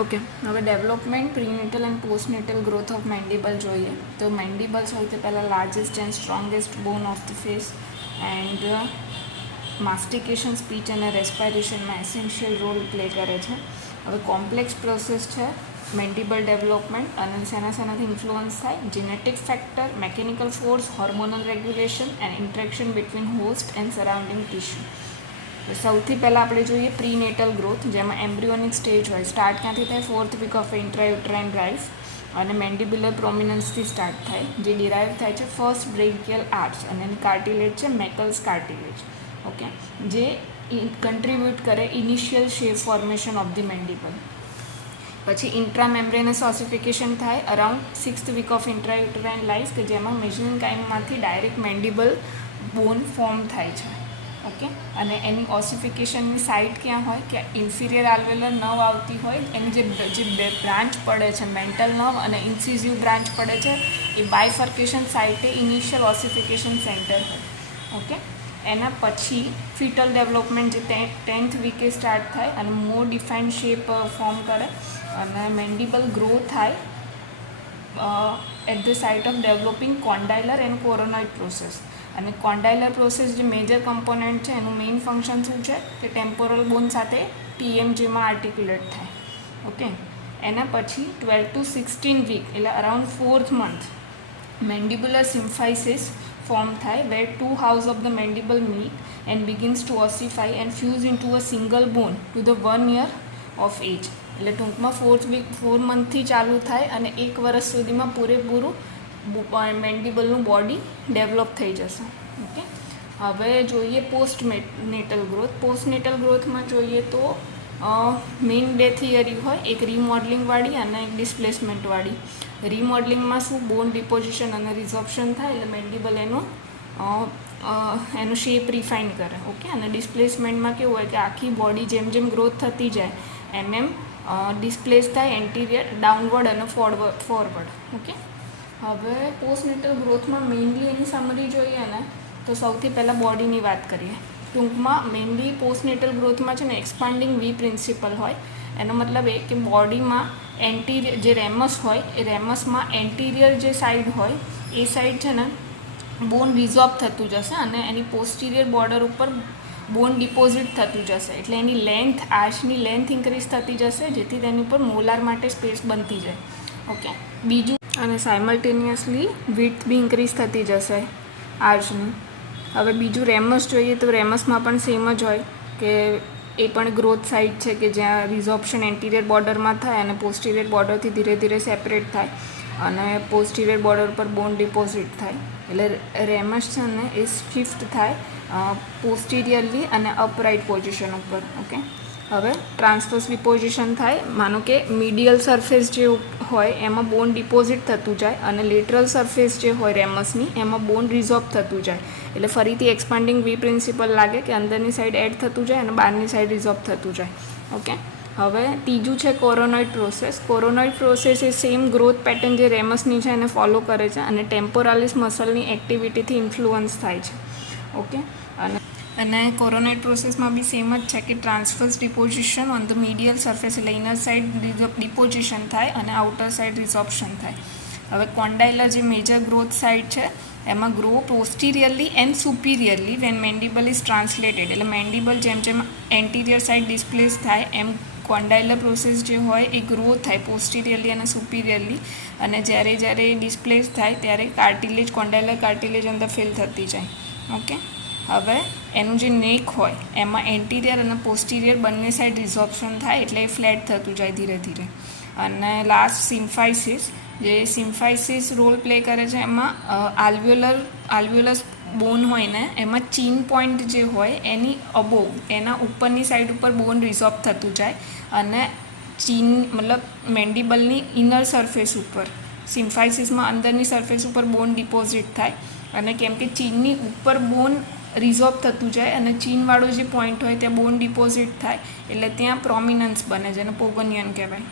Okay, હવે development prenatal and postnatal growth of mandible જોઈએ તો મેન્ડિબલ સૌથી પહેલાં largest and strongest bone of the face and mastication speech અને રેસ્પાયરેશનમાં એસેન્શિયલ રોલ પ્લે કરે છે. હવે કોમ્પ્લેક્સ પ્રોસેસ છે મેન્ડિબલ ડેવલપમેન્ટ અને શેનાથી ઇન્ફ્લુઅન્સ થાય genetic factor, mechanical force, hormonal regulation and interaction between host and surrounding tissue. સૌથી પહેલાં આપણે જોઈએ પ્રીનેટલ ગ્રોથ, જેમાં એમ્બ્રિયોનિક સ્ટેજ હોય. સ્ટાર્ટ ક્યાંથી થાય? 4th વીક ઓફ ઇન્ટ્રાયુટ્રાઇન રાઇઝ અને મેન્ડિબ્યુલર પ્રોમિનન્સથી સ્ટાર્ટ થાય, જે ડિરાઈવ થાય છે ફર્સ્ટ બ્રેકિયલ આર્ચ અને એની કાર્ટિલેજ છે મેકલ્સ કાર્ટિલેજ. ઓકે, જે કન્ટ્રીબ્યુટ કરે initial shape formation of the mandible. પછી ઇન્ટ્રામેમ્બ્રેનસ ઓસિફિકેશન થાય around 6th week of intrauterine life, કે જેમાં મેઝેન્કાઇમમાંથી ડાયરેક્ટ મેન્ડિબલ બોન ફોર્મ થાય છે. ઓકે, અને એની ઓસિફિકેશનની સાઇટ ક્યાં હોય કે ઇન્ફિરિયર આલ્વેલર નર્વ આવતી હોય, એની જે બ્રાન્ચ પડે છે મેન્ટલ નર્વ અને ઇન્સિઝિવ બ્રાન્ચ પડે છે, એ બાયફર્કેશન સાઇટે ઇનિશિયલ ઓસિફિકેશન સેન્ટર હોય. ઓકે, એના પછી ફિટલ ડેવલપમેન્ટ જે 10th વીકે સ્ટાર્ટ થાય અને મોર ડિફાઇન્ડ શેપ ફોર્મ કરે અને મેન્ડિબલ ગ્રો થાય at the site of developing condylar and coronoid process. અને કોન્ડાઇલર પ્રોસેસ જે મેજર કમ્પોનન્ટ છે એનું મેઇન ફંક્શન શું છે કે ટેમ્પોરલ બોન સાથે TMJમાં આર્ટિક્યુલેટ થાય. ઓકે, એના પછી 12 to 16 વીક એટલે અરાઉન્ડ 4th મંથ મેન્ડિબ્યુલર સિમ્ફાઇસિસ ફોર્મ થાય, વેર 2 halves of the mandible meet and begins to ossify and fuse into a single bone to the 1 year of age. એટલે ટૂંકમાં 4 મંથથી ચાલુ થાય અને 1 વર્ષ સુધીમાં પૂરેપૂરું મેન્ડિબલનું બોડી ડેવલપ થઈ જશે. ઓકે, હવે જોઈએ પોસ્ટનેટલ ગ્રોથ. પોસ્ટનેટલ ગ્રોથમાં જોઈએ તો મેઇન 2 થિયરી હોય, એક રીમોડલિંગવાળી અને એક ડિસ્પ્લેસમેન્ટવાળી. રીમોડલિંગમાં શું બોન ડિપોઝિશન અને રિઝોર્પ્શન થાય એટલે મેન્ડિબલ એનો શેપ રિફાઇન કરે. ઓકે, અને ડિસ્પ્લેસમેન્ટમાં કેવું હોય કે આખી બોડી જેમ જેમ ગ્રોથ થતી જાય એમ ડિસ્પ્લેસ થાય એન્ટિરિયર, ડાઉનવર્ડ અને ફોરવર્ડ. ઓકે, હવે પોસ્ટનેટલ ગ્રોથમાં મેઇનલી એની સમરી જોઈએ ને તો સૌથી પહેલાં બોડીની વાત કરીએ. ટૂંકમાં મેઇનલી પોસ્ટનેટલ ગ્રોથમાં છે ને એક્સપાન્ડિંગ વી પ્રિન્સિપલ હોય. એનો મતલબ એ કે બોડીમાં એન્ટિરિયર જે રેમસ હોય એ રેમસમાં એન્ટિરિયર જે સાઈડ હોય એ સાઈડ છે ને બોન રિઝોર્બ થતું જશે અને એની પોસ્ટિરિયર બોર્ડર ઉપર બોન ડિપોઝિટ થતું જશે. એટલે એની લેન્થ, આર્ચની લેન્થ ઇન્ક્રીઝ થતી જશે, જેથી તેની ઉપર મોલાર માટે સ્પેસ બનતી જાય. ઓકે, બીજું અને સાયમલ્ટેનિયસલી વિડ્થ બી ઇન્ક્રીઝ થતી જશે આર્ચની. હવે બીજું રેમસ જોઈએ તો રેમસમાં પણ સેમ જ હોય કે એ પણ ગ્રોથ સાઇટ છે કે જ્યાં રિઝોર્પ્શન એન્ટિરિયર બોર્ડરમાં થાય અને પોસ્ટિરિયર બોર્ડરથી ધીરે ધીરે સેપરેટ થાય અને પોસ્ટિરિયર બોર્ડર પર બોન ડિપોઝિટ થાય. એટલે રેમસ છે ને એ શિફ્ટ થાય પોસ્ટિરિયરલી અને અપરાઇટ પોઝિશન ઉપર. ઓકે, હવે ટ્રાન્સફર્સ ડિપોઝિશન થાય. માનો કે મીડિયલ સરફેસ જે હોય એમાં બોન ડિપોઝિટ થતું જાય અને લેટરલ સરફેસ જે હોય રેમસની એમાં બોન રિઝોર્બ થતું જાય. એટલે ફરીથી એક્સપાન્ડિંગ વી પ્રિન્સિપલ લાગે કે અંદરની સાઈડ એડ થતું જાય અને બહારની સાઈડ રિઝોર્બ થતું જાય. ઓકે, હવે ત્રીજું છે કોરોનોઇડ પ્રોસેસ. કોરોનોઇડ પ્રોસેસ એ સેમ ગ્રોથ પેટર્ન જે રેમસની છે એને ફોલો કરે છે અને ટેમ્પોરાલિસ મસલની એક્ટિવિટીથી ઇન્ફ્લુઅન્સ થાય છે. ઓકે, અને કોરોનોઇડ પ્રોસેસમાં બી સેમ જ છે કે transfers deposition on the medial surface એટલે ઇનર સાઇડ ડિપોઝિશન થાય અને આઉટર સાઇડ રિઝોર્પ્શન થાય. હવે કોન્ડાઇલર જે મેજર ગ્રોથ સાઇડ છે એમાં grow posteriorly and superiorly when mandible is translated. એટલે મેન્ડિબલ જેમ જેમ એન્ટિરિયર સાઇડ ડિસ્પ્લેસ થાય એમ કોન્ડાઇલર પ્રોસેસ જે હોય એ ગ્રો થાય પોસ્ટિરિયરલી અને સુપિરિયરલી, અને જ્યારે ડિસ્પ્લેસ થાય ત્યારે કાર્ટિલેજ, કોન્ડાઇલર કાર્ટિલેજ અંદર ફિલ થતી જાય. ઓકે, હવે એનું જે નેક હોય એમાં એન્ટિરિયર અને પોસ્ટિરિયર બંને સાઈડ રિઝોર્પ્શન થાય એટલે એ ફ્લેટ થતું જાય ધીરે ધીરે. અને લાસ્ટ સિમ્ફાઇસિસ, જે સિમ્ફાઇસિસ રોલ પ્લે કરે છે એમાં આલ્વ્યુલસ બોન હોય ને એમાં ચીન પોઈન્ટ જે હોય એની અબોવ એના ઉપરની સાઈડ ઉપર બોન રિઝોર્બ થતું જાય અને ચીન મતલબ મેન્ડિબલની ઇનર સરફેસ ઉપર સિમ્ફાઇસિસમાં અંદરની સરફેસ ઉપર બોન ડિપોઝિટ થાય. અને કેમ કે ચીનની ઉપર બોન રિઝોર્બ થતું જાય અને ચીનવાળો જે પોઈન્ટ હોય ત્યાં બોન ડિપોઝિટ થાય એટલે ત્યાં પ્રોમિનન્સ બને જેને પોગોનિયન કહેવાય.